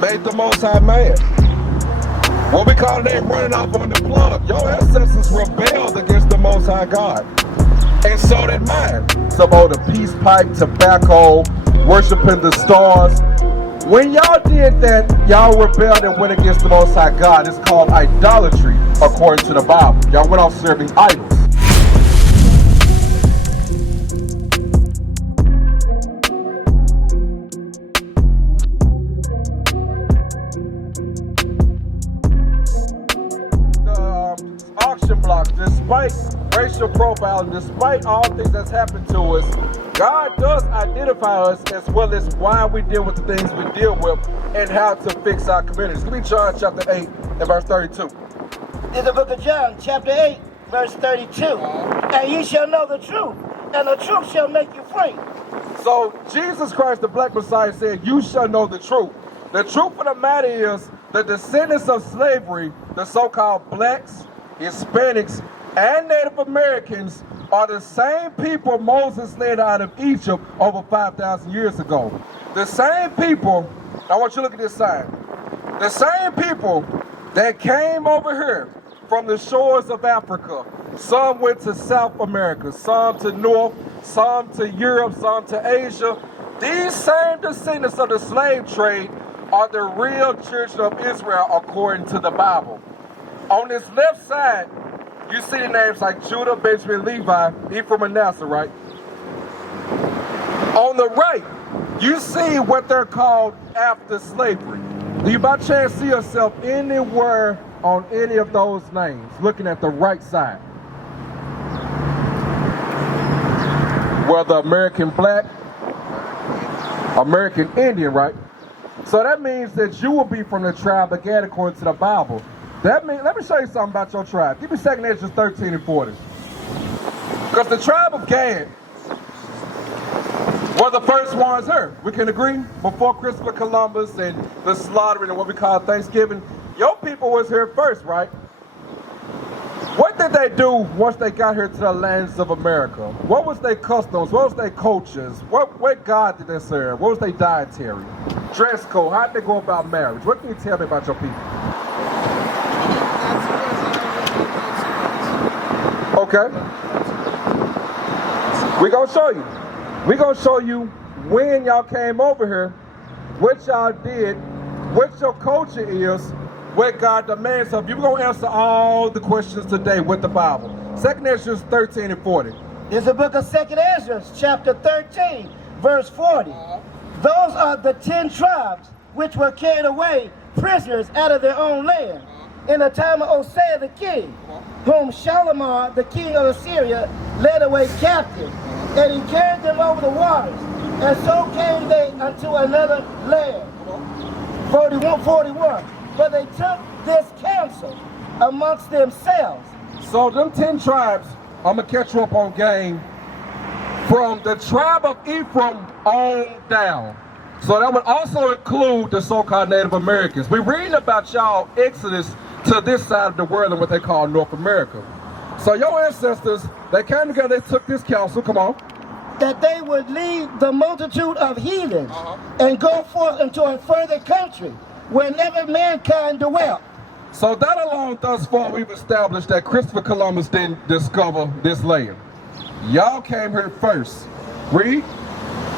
made the Most High mad. What we call it, running off on the plug. Your ancestors rebelled against the Most High God. And so did mine. Some old peace pipe, tobacco, worshiping the stars. When y'all did that, y'all rebelled and went against the Most High God. It's called idolatry, according to the Bible. Y'all went off serving idols. Auction blocks, despite racial profiling, despite all things that's happened to us, God does identify us as well as why we deal with the things we deal with and how to fix our communities. Give me John chapter 8 and verse 32. In the book of John, chapter 8, verse 32. And ye shall know the truth, and the truth shall make you free. So Jesus Christ, the Black Messiah, said, you shall know the truth. The truth of the matter is, the descendants of slavery, the so-called blacks, Hispanics, and Native Americans are the same people Moses led out of Egypt over 5,000 years ago. The same people, I want you to look at this sign. The same people that came over here from the shores of Africa. Some went to South America, some to North, some to Europe, some to Asia. These same descendants of the slave trade are the real children of Israel according to the Bible. On this left side, you see the names like Judah, Benjamin, Levi, Ephraim, and Manasseh, right? On the right, you see what they're called after slavery. Do you by chance see yourself anywhere on any of those names, looking at the right side? Whether American Black, American Indian, right? So that means that you will be from the tribe of Gad according to the Bible. That means, let me show you something about your tribe. Give me 2 Ezra 13 and 40. Because the tribe of Gad were the first ones here. We can agree? Before Christopher Columbus and the slaughtering and what we call Thanksgiving, your people was here first, right? What did they do once they got here to the lands of America? What was their customs? What was their cultures? What God did they serve? What was their dietary? Dress code? How did they go about marriage? What can you tell me about your people? Okay. We're going to show you. We're going to show you when y'all came over here, what y'all did, what your culture is, what God demands of you. We're going to answer all the questions today with the Bible. 2 Ezra 13 and 40. It's the book of 2 Ezra, chapter 13, verse 40. Those are the 10 tribes which were carried away prisoners out of their own land in the time of Hosea the king, whom Shalimar, the king of Assyria, led away captive, and he carried them over the waters, and so came they unto another land. 41. But they took this counsel amongst themselves. So them 10 tribes, I'm going to catch you up on game, from the tribe of Ephraim on down. So that would also include the so-called Native Americans. We're reading about y'all exodus to this side of the world and what they call North America. So your ancestors, they came together, they took this counsel, come on. That they would leave the multitude of heathens and go forth into a further country where never mankind dwelt. So that alone, thus far, we've established that Christopher Columbus didn't discover this land. Y'all came here first. Read.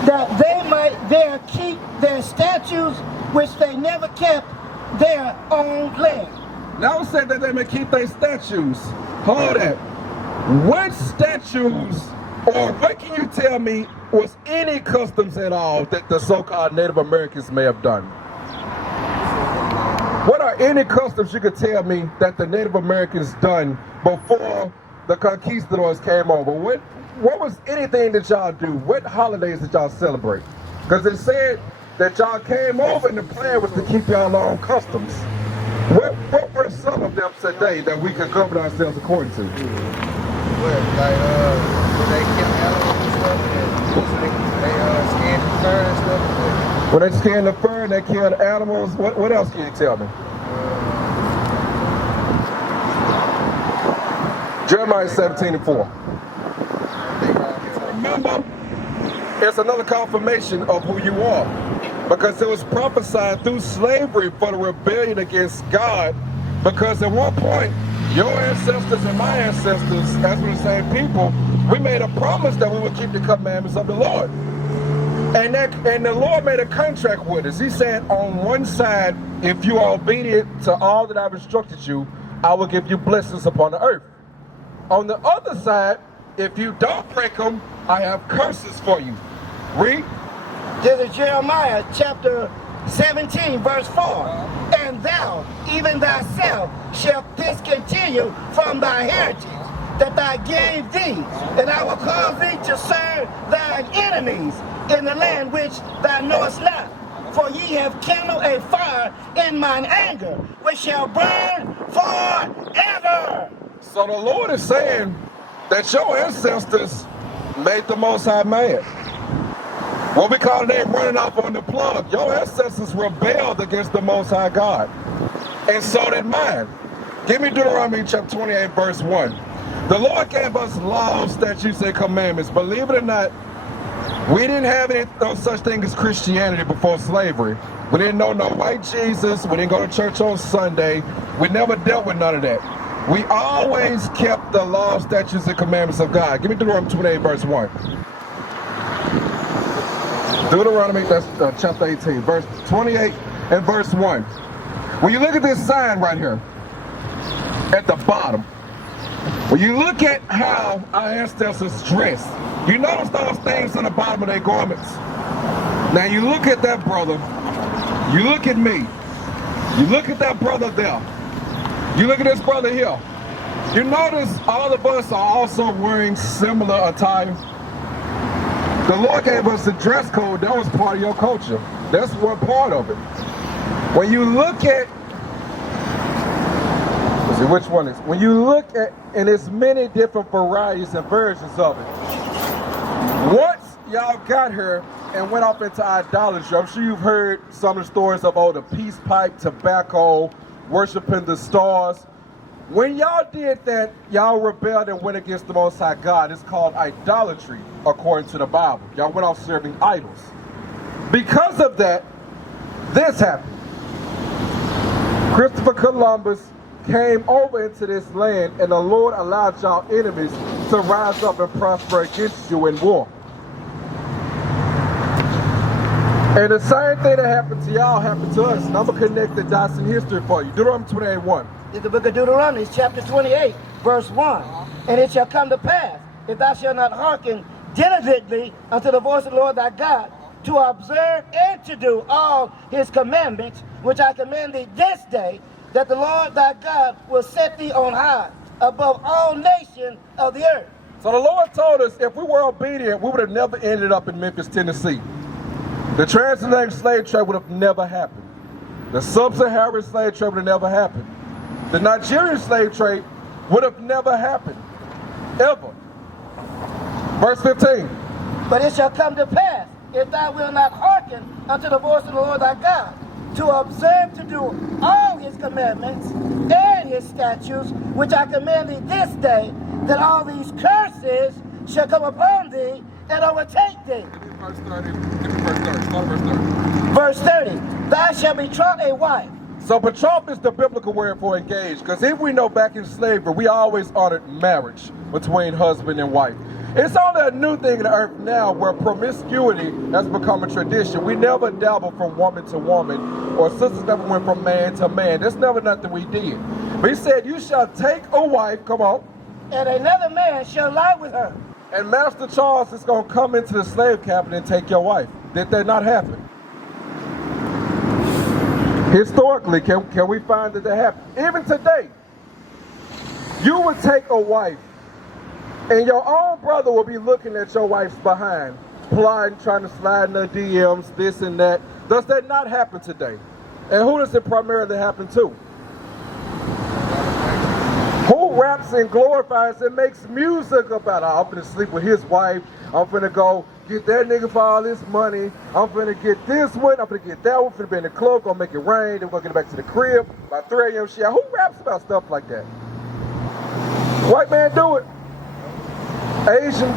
That they might there keep their statues which they never kept their own land. Now it said that they may keep their statues. Hold that. What statues, or what can you tell me, was any customs at all that the so-called Native Americans may have done? What are any customs you could tell me that the Native Americans done before the conquistadors came over? What was anything that y'all do? What holidays did y'all celebrate? Because it said that y'all came over and the plan was to keep y'all own customs. What were some of them today that we could govern ourselves according to? When they kept animals and stuff, they scanned the fur and stuff. When they scanned the fur and they killed animals, what else can you tell me? Jeremiah 17 and 4. Remember, it's another confirmation of who you are. Because it was prophesied through slavery for the rebellion against God. Because at one point, your ancestors and my ancestors, as we're the same people, we made a promise that we would keep the commandments of the Lord. And the Lord made a contract with us. He said, on one side, if you are obedient to all that I've instructed you, I will give you blessings upon the earth. On the other side, if you don't break them, I have curses for you. Read. This is Jeremiah chapter 17, verse 4. And thou, even thyself, shalt discontinue from thy heritage that I gave thee, and I will cause thee to serve thine enemies in the land which thou knowest not. For ye have kindled a fire in mine anger, which shall burn forever. So the Lord is saying that your ancestors made the Most High mad. What we call they running off on the plug. Your ancestors rebelled against the Most High God. And so did mine. Give me Deuteronomy chapter 28, verse 1. The Lord gave us laws, statutes, and commandments. Believe it or not, we didn't have no such thing as Christianity before slavery. We didn't know no white Jesus. We didn't go to church on Sunday. We never dealt with none of that. We always kept the laws, statutes, and commandments of God. Give me Deuteronomy 28, verse 1. Deuteronomy, that's chapter 18, verse 28 and verse 1. When you look at this sign right here, at the bottom, when you look at how our ancestors dressed, you notice those things on the bottom of their garments. Now you look at that brother, you look at me, you look at that brother there, you look at this brother here. You notice all of us are also wearing similar attire. The Lord gave us the dress code. That was part of your culture. That's one part of it. When you look at, let's see which one is. When you look at, and there's many different varieties and versions of it. Once y'all got here and went off into idolatry, I'm sure you've heard some of the stories of the peace pipe, tobacco, worshiping the stars. When y'all did that, y'all rebelled and went against the Most High God. It's called idolatry, according to the Bible. Y'all went off serving idols. Because of that, this happened. Christopher Columbus came over into this land, and the Lord allowed y'all enemies to rise up and prosper against you in war. And the same thing that happened to y'all happened to us. And I'm going to connect the dots in history for you. Deuteronomy 28:1. In the book of Deuteronomy, chapter 28, verse 1. And it shall come to pass, if thou shalt not hearken diligently unto the voice of the Lord thy God, to observe and to do all his commandments, which I command thee this day, that the Lord thy God will set thee on high above all nations of the earth. So the Lord told us if we were obedient, we would have never ended up in Memphis, Tennessee. The transatlantic slave trade would have never happened. The sub-Saharan slave trade would have never happened. The Nigerian slave trade would have never happened, ever. Verse 15. But it shall come to pass, if thou wilt not hearken unto the voice of the Lord thy God, to observe to do all his commandments and his statutes, which I command thee this day, that all these curses shall come upon thee and overtake thee. Verse 30. Start verse 30. Verse 30. Thou shalt betroth a wife. So betroth is the biblical word for engaged, because if we know back in slavery, we always honored marriage between husband and wife. It's only a new thing in the earth now where promiscuity has become a tradition. We never dabbled from woman to woman, or sisters never went from man to man. That's never nothing we did. But he said, you shall take a wife, come on, and another man shall lie with her. and Master Charles is going to come into the slave cabin and take your wife. Did that not happen? Historically, can we find that happened? Even today, you would take a wife, and your own brother will be looking at your wife's behind, plotting, trying to slide in their DMs, this and that. Does that not happen today? And who does it primarily happen to? Who raps and glorifies and makes music about, I'm finna sleep with his wife, I'm finna go get that nigga for all this money, I'm finna get this one, I'm finna get that one, finna be in the club, gonna make it rain, then we're gonna get back to the crib by 3 a.m. shit. Who raps about stuff like that? White man do it. Asian,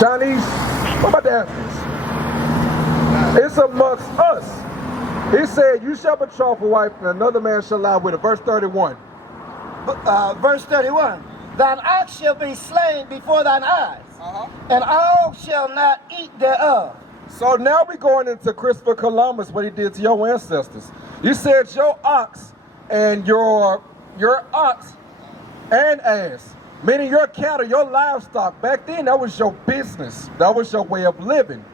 Chinese, what about the Africans? It's amongst us. He said, you shall betroth a wife, and another man shall lie with her. Verse 31. Verse 31. Thine ox shall be slain before thine eyes, and all shall not eat thereof. So now we're going into Christopher Columbus, what he did to your ancestors. You said your ox and your ox and ass, meaning your cattle, your livestock. Back then, that was your business. That was your way of living.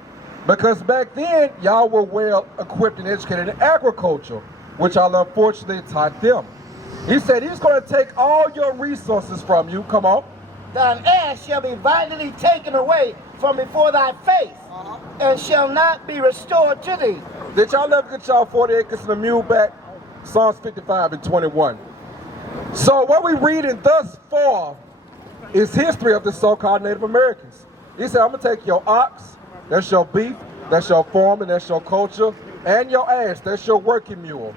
Because back then, y'all were well equipped and educated in agriculture, which y'all unfortunately taught them. He said he's going to take all your resources from you. Come on. Thine ass shall be violently taken away from before thy face, and shall not be restored to thee. Did y'all ever get y'all 40 acres and a mule back? Psalms 55 and 21. So what we reading thus far is history of the so-called Native Americans. He said, I'm going to take your ox, that's your beef, that's your farming, that's your culture, and your ass, that's your working mule.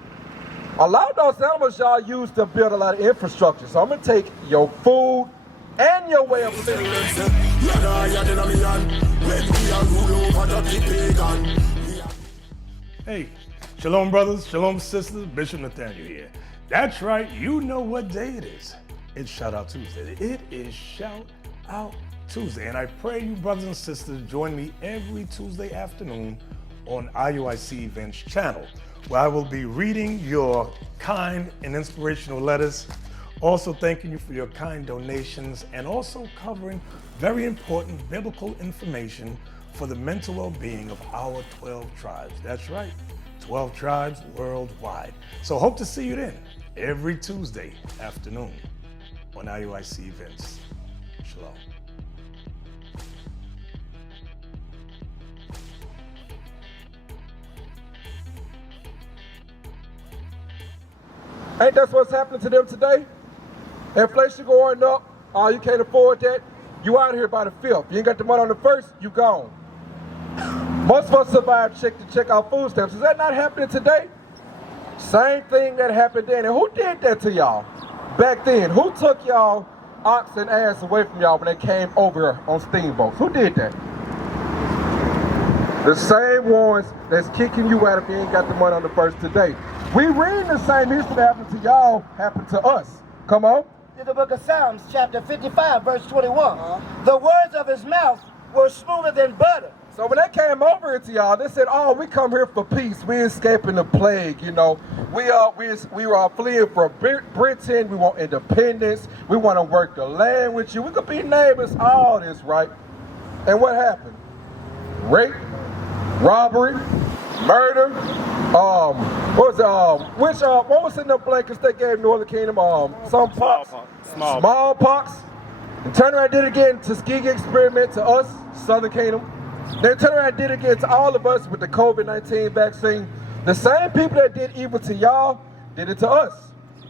A lot of those animals y'all use to build a lot of infrastructure. So I'm going to take your food and your way of living. Hey, shalom brothers, shalom sisters, Bishop Nathaniel here. That's right, you know what day it is. It's Shout Out Tuesday. It is Shout Out Tuesday. And I pray you brothers and sisters join me every Tuesday afternoon on IUIC Events channel, where I will be reading your kind and inspirational letters, also thanking you for your kind donations, and also covering very important biblical information for the mental well-being of our 12 tribes. That's right, 12 tribes worldwide. So hope to see you then every Tuesday afternoon on IUIC Events. Shalom. Ain't that what's happening to them today? Inflation going up, you can't afford that, you out of here by the 5th. You ain't got the money on the 1st, you gone. Most of us survive check to check out food stamps. Is that not happening today? Same thing that happened then. And who did that to y'all back then? Who took y'all ox and ass away from y'all when they came over on steamboats? Who did that? The same ones that's kicking you out if you ain't got the money on the 1st today. We read the same history that happened to y'all happened to us. Come on. In the book of Psalms, chapter 55, verse 21. The words of his mouth were smoother than butter. So when they came over here to y'all, they said, oh, we come here for peace. We escaping the plague, you know. We were fleeing from Britain. We want independence. We want to work the land with you. We could be neighbors, all this, right? And what happened? Rape, robbery, murder, what was in the blankets they gave Northern Kingdom? Some pox. Smallpox. And turned around and did it again, Tuskegee experiment to us, Southern Kingdom. Then turned around and did it again to all of us with the COVID-19 vaccine. The same people that did evil to y'all did it to us.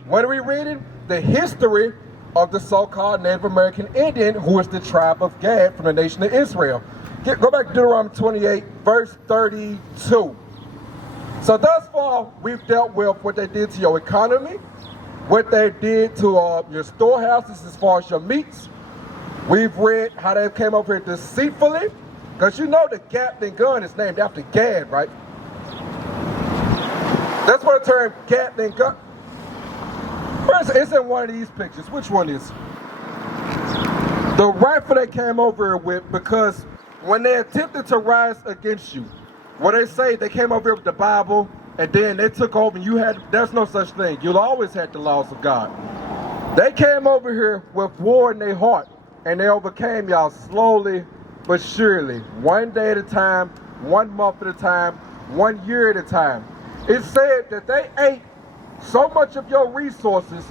What are we reading? The history of the so-called Native American Indian, who is the tribe of Gad from the nation of Israel. Go back to Deuteronomy 28, verse 32. So thus far, we've dealt with what they did to your economy, what they did to your storehouses as far as your meats. We've read how they came over here deceitfully, because you know the Gatling gun is named after Gad, right? That's what the term Gatling gun. First, it's in one of these pictures. Which one is? The rifle they came over here with, because when they attempted to rise against you, what they say, they came over here with the Bible, and then they took over, and there's no such thing. You'll always have the laws of God. They came over here with war in their heart, and they overcame y'all slowly but surely, one day at a time, 1 month at a time, 1 year at a time. It said that they ate so much of your resources,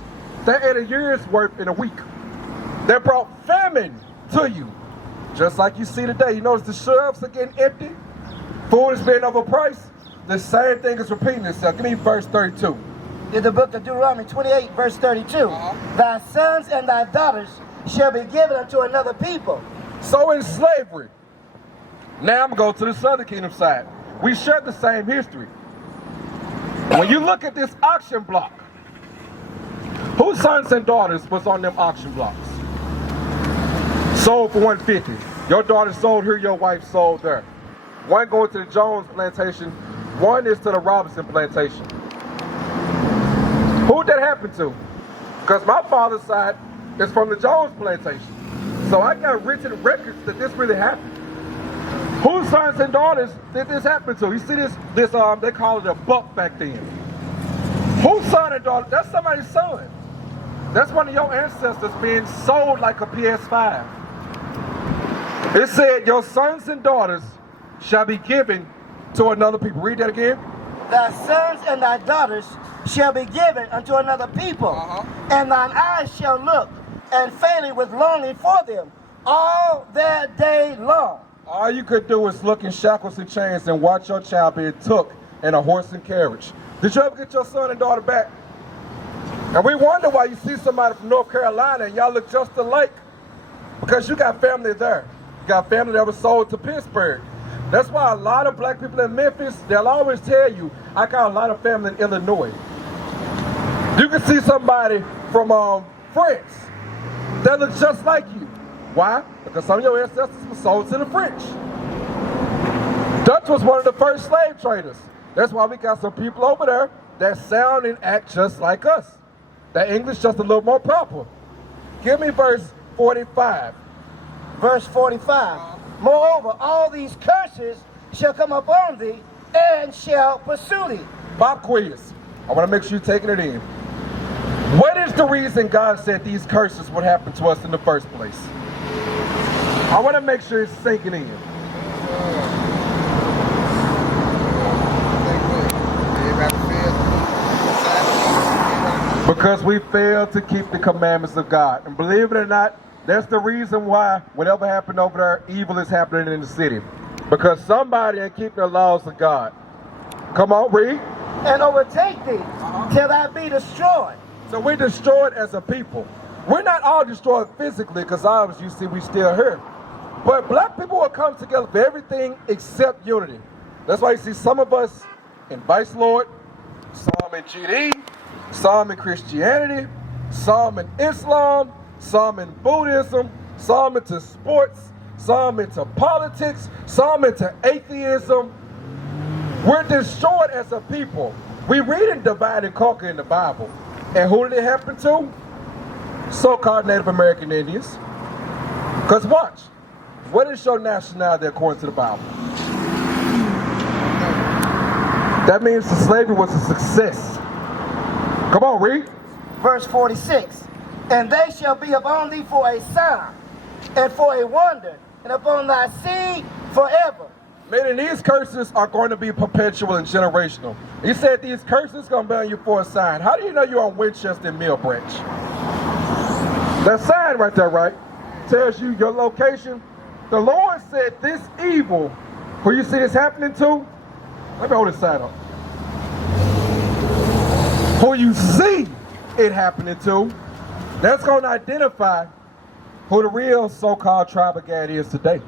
they ate a year's worth in a week. They brought famine to you. Just like you see today. You notice the shelves are getting empty? Food is being overpriced. The same thing is repeating itself. Give me verse 32. In the book of Deuteronomy 28, verse 32. Thy sons and thy daughters shall be given unto another people. So in slavery, now I'm going to go to the Southern Kingdom side. We share the same history. When you look at this auction block, whose sons and daughters was on them auction blocks? Sold for $150. Your daughter sold here, your wife sold there. One going to the Jones plantation, one is to the Robinson plantation. Who'd that happen to? Because my father's side is from the Jones plantation. So I got written records that this really happened. Whose sons and daughters did this happen to? You see this they call it a buck back then. Whose son and daughter? That's somebody's son. That's one of your ancestors being sold like a PS5. It said, your sons and daughters shall be given to another people. Read that again. Thy sons and thy daughters shall be given unto another people, and thine eyes shall look, and faintly with longing for them, all their day long. All you could do is look in shackles and chains and watch your child being took in a horse and carriage. Did you ever get your son and daughter back? And we wonder why you see somebody from North Carolina and y'all look just alike. Because you got family there. You got family that was sold to Pittsburgh. That's why a lot of black people in Memphis, they'll always tell you, I got a lot of family in Illinois. You can see somebody from France that looks just like you. Why? Because some of your ancestors were sold to the French. Dutch was one of the first slave traders. That's why we got some people over there that sound and act just like us. That English just a little more proper. Give me verse 45. Verse 45. Moreover, all these curses shall come upon thee and shall pursue thee. Pop quiz. I want to make sure you're taking it in. What is the reason God said these curses would happen to us in the first place? I want to make sure it's sinking in. Because we failed to keep the commandments of God. And believe it or not, that's the reason why whatever happened over there, evil is happening in the city. Because somebody ain't keeping the laws of God. Come on, read. And overtake thee till thou be destroyed. So we're destroyed as a people. We're not all destroyed physically, because obviously you see we still here. But black people will come together for everything except unity. That's why you see some of us in Vice Lord, some in GD, some in Christianity, some in Islam, some in Buddhism, some into sports, some into politics, some into atheism. We're destroyed as a people. We read and divide and conquer in the Bible. And who did it happen to? So-called Native American Indians. Because watch, what is your nationality according to the Bible? That means the slavery was a success. Come on, read. Verse 46. And they shall be upon thee for a sign, and for a wonder, and upon thy seed forever. Meaning these curses are going to be perpetual and generational. He said these curses going to be on you for a sign. How do you know you're on Winchester and Mill Branch? That sign right there, right? Tells you your location. The Lord said this evil, who you see this happening to, let me hold this sign up. Who you see it happening to, that's going to identify who the real so-called tribe of Gad is today.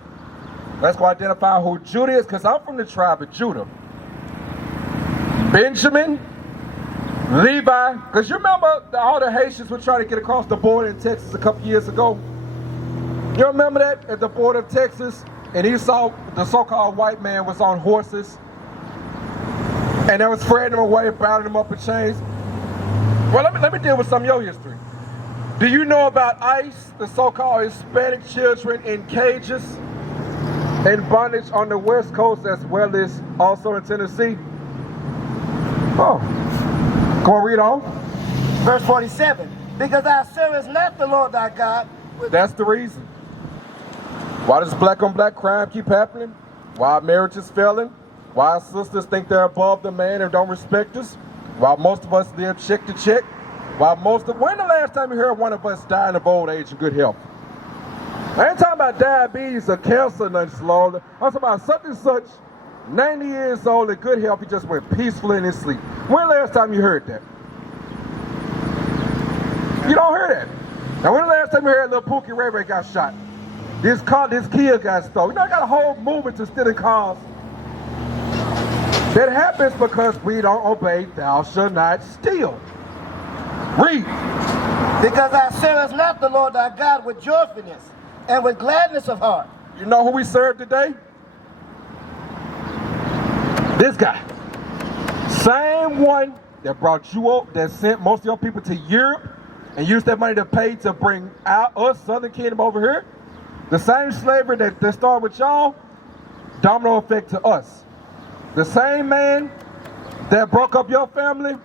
That's going to identify who Judah is, because I'm from the tribe of Judah. Benjamin, Levi, because you remember all the Haitians were trying to get across the border in Texas a couple years ago? You remember that at the border of Texas? And he saw the so-called white man was on horses, and they was spreading them away, bounding them up in chains. Well, let me deal with some of your history. Do you know about ICE, the so-called Hispanic children in cages, in bondage on the West Coast as well as also in Tennessee? Oh, come on, read on. Verse 47. Because thou servest not the Lord thy God. That's the reason. Why does black on black crime keep happening? Why marriage is failing? Why sisters think they're above the man and don't respect us? Why most of us live check to check? Why when the last time you heard one of us dying of old age and good health? I ain't talking about diabetes or cancer or nothing slow. I'm talking about such and such, 90 years old in good health, he just went peaceful in his sleep. When the last time you heard that? You don't hear that. Now when the last time you heard little Pookie Ray Ray got shot? This kid got stolen. You know, I got a whole movement to stealing cars. That happens because we don't obey thou shalt not steal. Read. Because thou servest not the Lord thy God with joyfulness and with gladness of heart. You know who we serve today? This guy. Same one that brought you up, that sent most of your people to Europe and used that money to pay to bring out us, Southern Kingdom, over here. The same slavery that started with y'all, domino effect to us. The same man that broke up your family,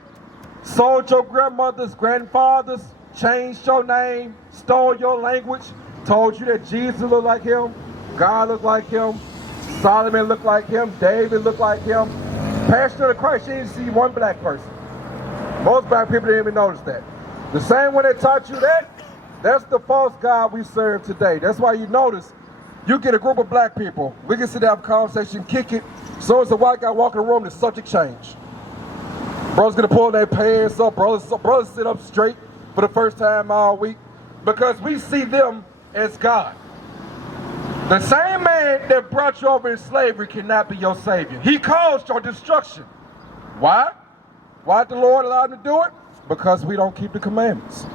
sold your grandmothers, grandfathers, changed your name, stole your language, told you that Jesus looked like him, God looked like him, Solomon looked like him, David looked like him. Pastor of Christ, you didn't see one black person. Most black people didn't even notice that. The same one that taught you that, that's the false God we serve today. That's why you notice, you get a group of black people, we can sit down, have a conversation, kick it. So as a white guy walk in the room, the subject change. Brothers gonna pull their pants up, brothers sit up straight for the first time all week because we see them as God. The same man that brought you over in slavery cannot be your savior. He caused your destruction. Why? Why did the Lord allow him to do it? Because we don't keep the commandments.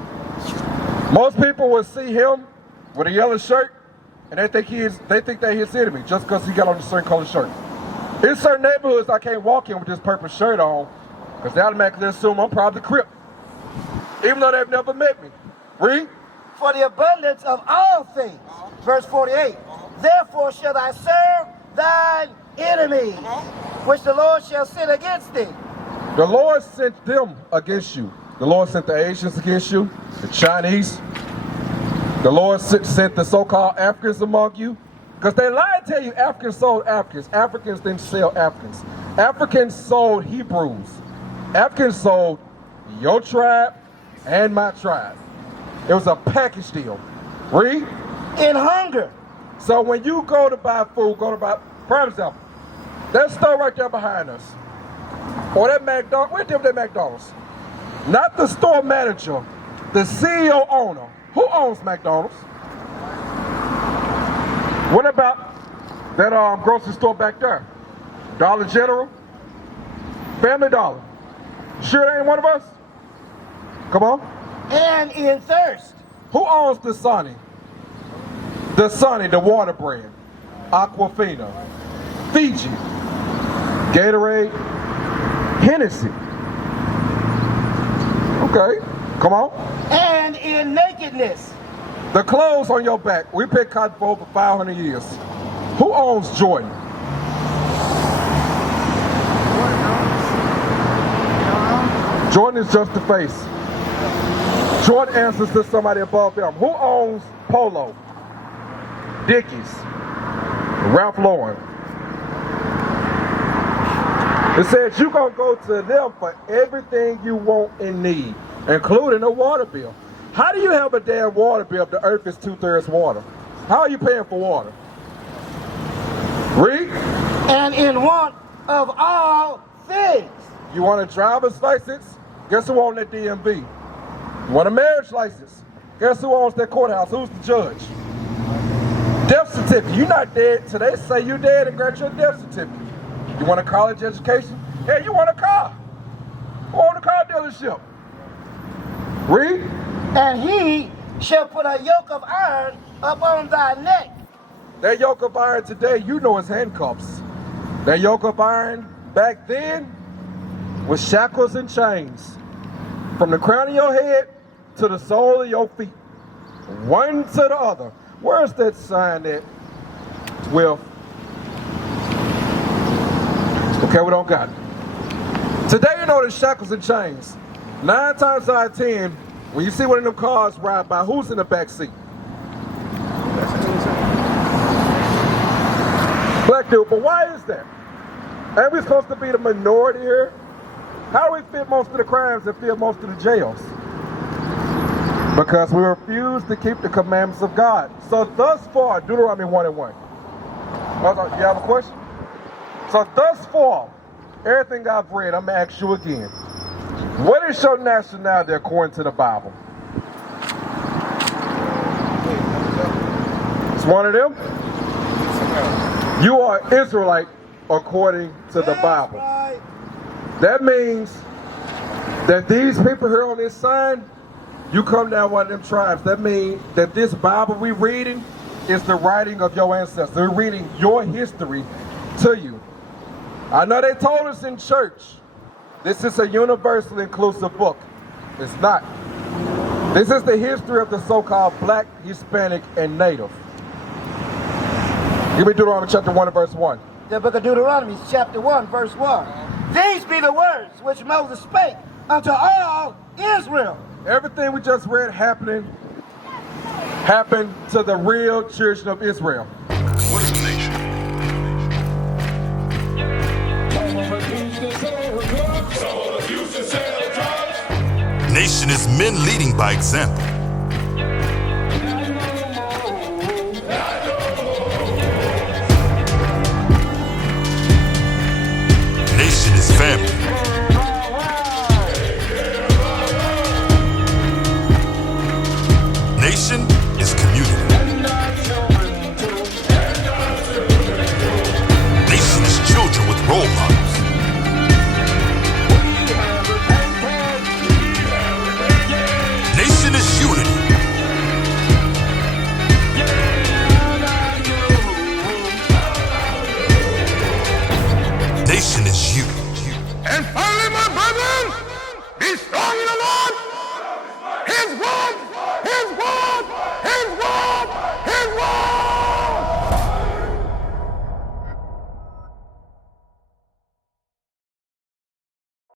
Most people will see him with a yellow shirt and they think they're his enemy just because he got on a certain color shirt. In certain neighborhoods I can't walk in with this purple shirt on because they automatically assume I'm probably Crip, even though they've never met me. Read. For the abundance of all things, verse 48, therefore shall I serve thine enemies, which the Lord shall send against thee. The Lord sent them against you. The Lord sent the Asians against you, the Chinese. The Lord sent the so-called Africans among you. Because they lie to tell you Africans sold Africans. Africans didn't sell Africans. Africans sold Hebrews. Africans sold your tribe and my tribe. It was a package deal. Read. In hunger. So when you go to buy food, for example, that store right there behind us, or that McDonald's, where's that McDonald's? Not the store manager, the CEO owner. Who owns McDonald's? What about that grocery store back there? Dollar General? Family Dollar? Sure it ain't one of us? Come on. And in thirst. Who owns the Sunny? The Sunny, the water brand. Aquafina. Fiji. Gatorade. Hennessy. Okay, come on. And in nakedness. The clothes on your back. We picked cotton for over 500 years. Who owns Jordan? Jordan is just the face. Jordan answers to somebody above them. Who owns Polo? Dickies. Ralph Lauren. It says you're going to go to them for everything you want and need, including a water bill. How do you have a damn water bill if the earth is 2/3 water? How are you paying for water? Read. And in want of all things. You want a driver's license? Guess who owns that DMV? You want a marriage license? Guess who owns that courthouse? Who's the judge? Death certificate. You're not dead till they say you're dead and grant your death certificate. You want a college education? Hey, you want a car? Who owns a car dealership? Read. And he shall put a yoke of iron upon thy neck. That yoke of iron today, you know, is handcuffs. That yoke of iron back then was shackles and chains. From the crown of your head to the sole of your feet. One to the other. Where's that sign at? 12. Okay, we don't got it. Today, you know, the shackles and chains. 9 times out of 10, when you see one of them cars ride by, who's in the back seat? Black dude, but why is that? Ain't we supposed to be the minority here? How do we fit most of the crimes and fill most of the jails? Because we refuse to keep the commandments of God. So thus far, Deuteronomy 1:1. You have a question? So thus far, everything I've read, I'm going to ask you again. What is your nationality according to the Bible? It's one of them? You are Israelite according to the Bible. Right. That means that these people here on this sign, you come down one of them tribes. That means that this Bible we're reading is the writing of your ancestors. We're reading your history to you. I know they told us in church, this is a universal inclusive book. It's not. This is the history of the so-called black, Hispanic, and Native. Give me Deuteronomy chapter 1 and verse 1. The book of Deuteronomy, chapter 1, verse 1. These be the words which Moses spake unto all Israel. Everything we just read happened to the real children of Israel. What is a nation? Nation is men leading by example. Nation is family. Nation is community. Nation is children with role models. Nation is unity. Nation is you. And finally, my brethren, be strong in the Lord. His word